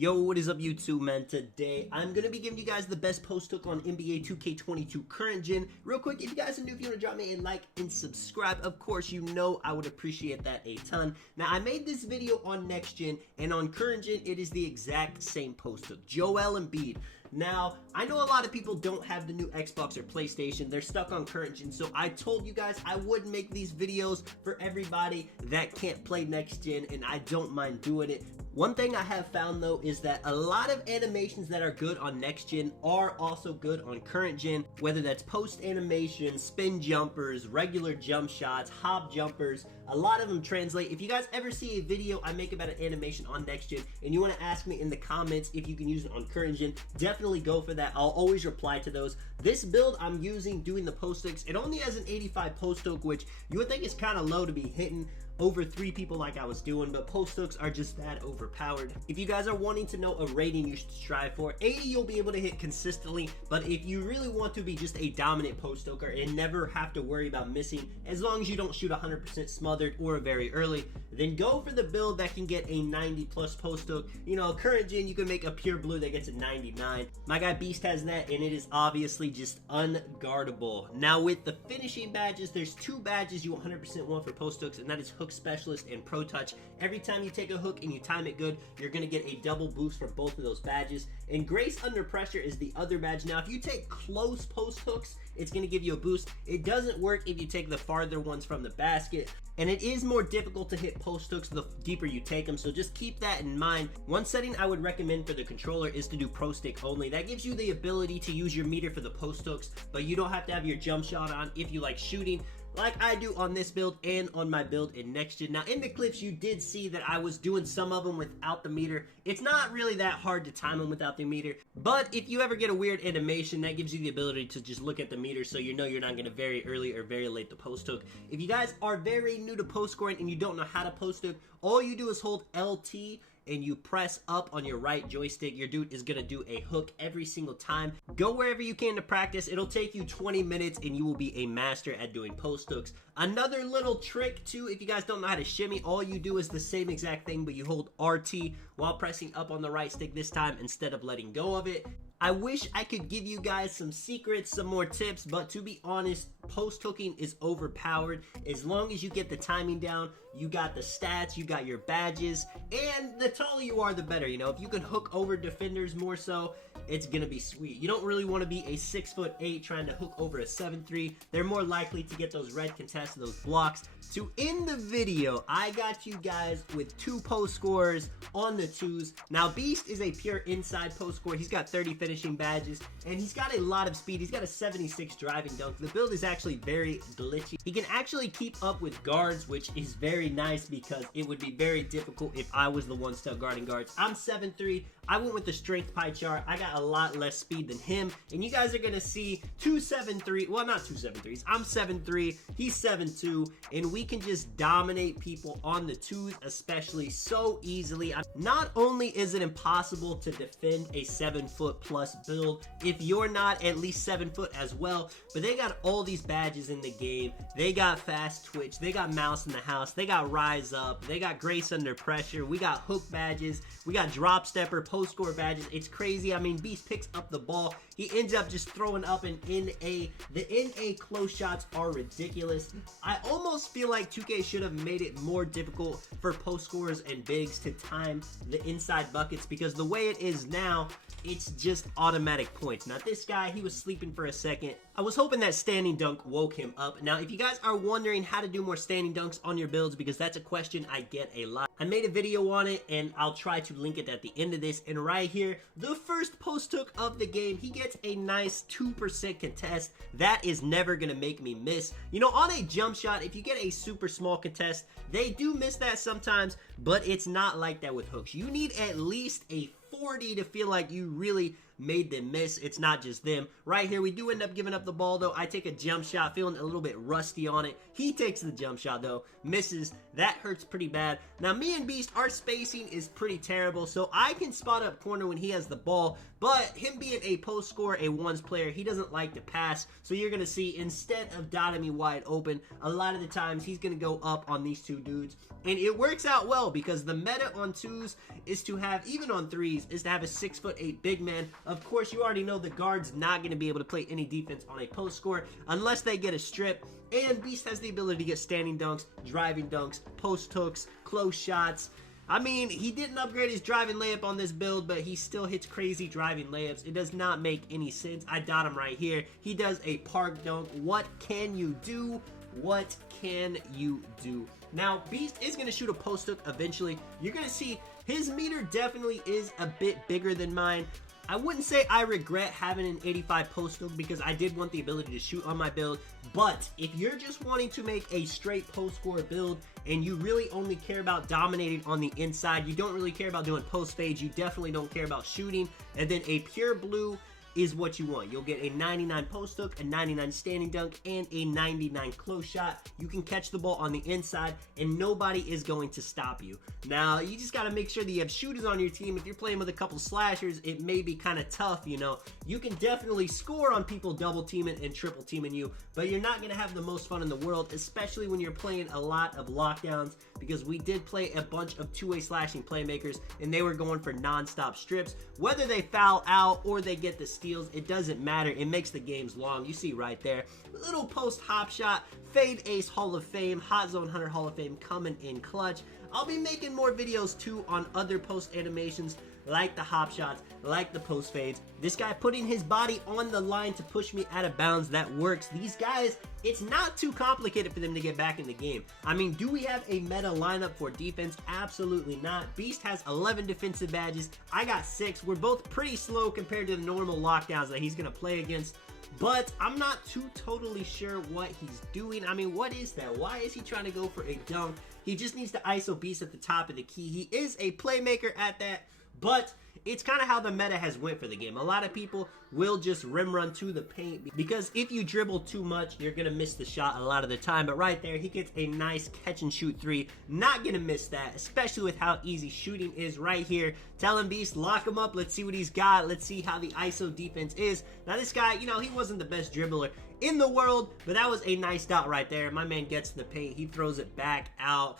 Yo, what is up YouTube, man? Today, I'm going to be giving you guys the best post hook on NBA 2K22 current gen. Real quick, if you guys are new, if you want to drop me a like and subscribe, of course, you know I would appreciate that a ton. Now, I made this video on next gen, and on current gen, it is the exact same post hook. Joel Embiid. Now, I know a lot of people don't have the new Xbox or PlayStation. They're stuck on current gen, so I told you guys I would make these videos for everybody that can't play next gen, and I don't mind doing it. One thing I have found though is that a lot of animations that are good on next gen are also good on current gen, whether that's post animation, spin jumpers, regular jump shots, hop jumpers. A lot of them translate. If you guys ever see a video I make about an animation on next gen and you want to ask me in the comments if you can use it on current gen, definitely go for that. I'll always reply to those. This build I'm using doing the post hooks, it only has an 85 post hook, which you would think is kind of low to be hitting over 3 people like I was doing, but post hooks are just that overpowered. If you guys are wanting to know a rating you should strive for, 80 you'll be able to hit consistently, but if you really want to be just a dominant post hooker and never have to worry about missing, as long as you don't shoot 100% smothered or very early, then go for the build that can get a 90 plus post hook. You know, current gen, you can make a pure blue that gets a 99. My guy Beast has that, and it is obviously just unguardable. Now with the finishing badges, there's 2 badges you 100% want for post hooks, and that is hook specialist and pro touch. Every time you take a hook and you time it good, you're gonna get a double boost for both of those badges. And grace under pressure is the other badge. Now if you take close post hooks, it's gonna give you a boost. It doesn't work if you take the farther ones from the basket, and it is more difficult to hit post hooks the deeper you take them, so just keep that in mind. One setting I would recommend for the controller is to do pro stick only. That gives you the ability to use your meter for the post hooks, but you don't have to have your jump shot on if you like shooting, like I do on this build and on my build in next gen. Now in the clips you did see that I was doing some of them without the meter. It's not really that hard to time them without the meter, but if you ever get a weird animation, that gives you the ability to just look at the meter so you know you're not going to very early or very late the post hook. If you guys are very new to post scoring and you don't know how to post hook, all you do is hold LT and you press up on your right joystick. Your dude is gonna do a hook every single time. Go wherever you can to practice. It'll take you 20 minutes and you will be a master at doing post hooks. Another little trick too, if you guys don't know how to shimmy, all you do is the same exact thing, but you hold RT while pressing up on the right stick this time instead of letting go of it. I wish I could give you guys some secrets, some more tips, but to be honest, post hooking is overpowered. As long as you get the timing down, you got the stats, you got your badges, and the taller you are, the better. You know, if you can hook over defenders more so, it's gonna be sweet. You don't really want to be a 6'8" trying to hook over a 7'3". They're more likely to get those red contests, those blocks. To end the video, I got you guys with 2 post scorers on the 2s. Now Beast is a pure inside post scorer. He's got 30 finishing badges, and he's got a lot of speed. He's got a 76 driving dunk. The build is actually very glitchy. He can actually keep up with guards, which is very nice because it would be very difficult if I was the one stuck guarding guards. I'm 7'3". I went with the strength pie chart. I got a lot less speed than him, and you guys are gonna see 2 7'3", well, not 2 7'3s. I'm 7'3", he's 7'2", and we can just dominate people on the 2s especially so easily. Not only is it impossible to defend a 7-foot plus build if you're not at least 7 foot as well, but they got all these badges in the game. They got fast twitch, they got mouse in the house, they got rise up, they got grace under pressure, we got hook badges, we got drop stepper, post score badges. It's crazy. I mean, Beast picks up the ball, he ends up just throwing up an NA. The NA close shots are ridiculous. I almost feel like 2K should have made it more difficult for post scorers and bigs to time the inside buckets, because the way it is now, it's just automatic points. Now this guy, he was sleeping for a second. I was hoping that standing dunk woke him up. Now if you guys are wondering how to do more standing dunks on your builds, because that's a question I get a lot, I made a video on it and I'll try to link it at the end of this. And right here, the first post hook of the game, he gets a nice 2% contest. That is never gonna make me miss. You know, on a jump shot, if you get a super small contest, they do miss that sometimes, but it's not like that with hooks. You need at least a 40 to feel like you really made them miss. It's not just them. Right here, we do end up giving up the ball though. I take a jump shot, feeling a little bit rusty on it. He takes the jump shot though, misses. That hurts pretty bad. Now me me and Beast, our spacing is pretty terrible, so I can spot up corner when he has the ball, but him being a post scorer, a ones player, he doesn't like to pass, so you're going to see instead of dotting me wide open, a lot of the times he's going to go up on these two dudes, and it works out well because the meta on twos is to have, even on threes, is to have a 6'8" big man. Of course, you already know the guard's not going to be able to play any defense on a post score unless they get a strip, and Beast has the ability to get standing dunks, driving dunks, post hooks, close shots. I mean, he didn't upgrade his driving layup on this build, but he still hits crazy driving layups. It does not make any sense. I dot him right here. He does a park dunk. What can you do? What can you do? Now, Beast is going to shoot a post hook eventually. You're going to see his meter definitely is a bit bigger than mine. I wouldn't say I regret having an 85 post hook because I did want the ability to shoot on my build, but if you're just wanting to make a straight post score build and you really only care about dominating on the inside, you don't really care about doing post fades, you definitely don't care about shooting, and then a pure blue is what you want. You'll get a 99 post hook, a 99 standing dunk, and a 99 close shot. You can catch the ball on the inside, and nobody is going to stop you. Now, you just got to make sure that you have shooters on your team. If you're playing with a couple slashers, it may be kind of tough, you know. You can definitely score on people double teaming and triple teaming you, but you're not going to have the most fun in the world, especially when you're playing a lot of lockdowns, because we did play a bunch of two-way slashing playmakers, and they were going for non-stop strips. Whether they foul out or they get the steals, it doesn't matter. It makes the games long. You see right there, little post hop shot, fade ace Hall of Fame, hot zone hunter Hall of Fame coming in clutch. I'll be making more videos too on other post animations like the hop shots, like the post fades. This guy putting his body on the line to push me out of bounds, that works. These guys, it's not too complicated for them to get back in the game. I mean, do we have a meta lineup for defense? Absolutely not. Beast has 11 defensive badges. I got 6. We're both pretty slow compared to the normal lockdowns that he's going to play against. But I'm not too totally sure what he's doing. I mean, what is that? Why is he trying to go for a dunk? He just needs to ISO Beast at the top of the key. He is a playmaker at that, but it's kind of how the meta has went for the game. A lot of people will just rim run to the paint because if you dribble too much, you're going to miss the shot a lot of the time. But right there, he gets a nice catch and shoot three. Not going to miss that, especially with how easy shooting is right here. Telling Beast, lock him up. Let's see what he's got. Let's see how the ISO defense is. Now this guy, you know, he wasn't the best dribbler in the world, but that was a nice dot right there. My man gets in the paint. He throws it back out.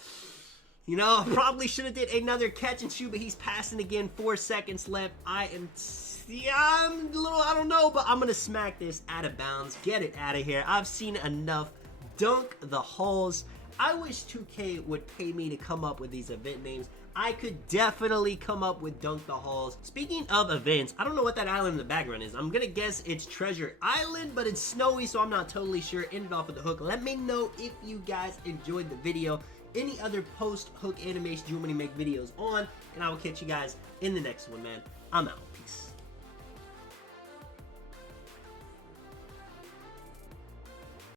You know, probably should have did another catch and shoot, but he's passing again. 4 seconds left. I'm a little, I don't know, but I'm going to smack this out of bounds. Get it out of here. I've seen enough. Dunk the halls. I wish 2K would pay me to come up with these event names. I could definitely come up with Dunk the Halls. Speaking of events, I don't know what that island in the background is. I'm gonna guess it's Treasure Island, but it's snowy, so I'm not totally sure. Ended off with the hook. Let me know if you guys enjoyed the video. Any other post-hook animations you want me to make videos on, and I will catch you guys in the next one, man. I'm out. Peace.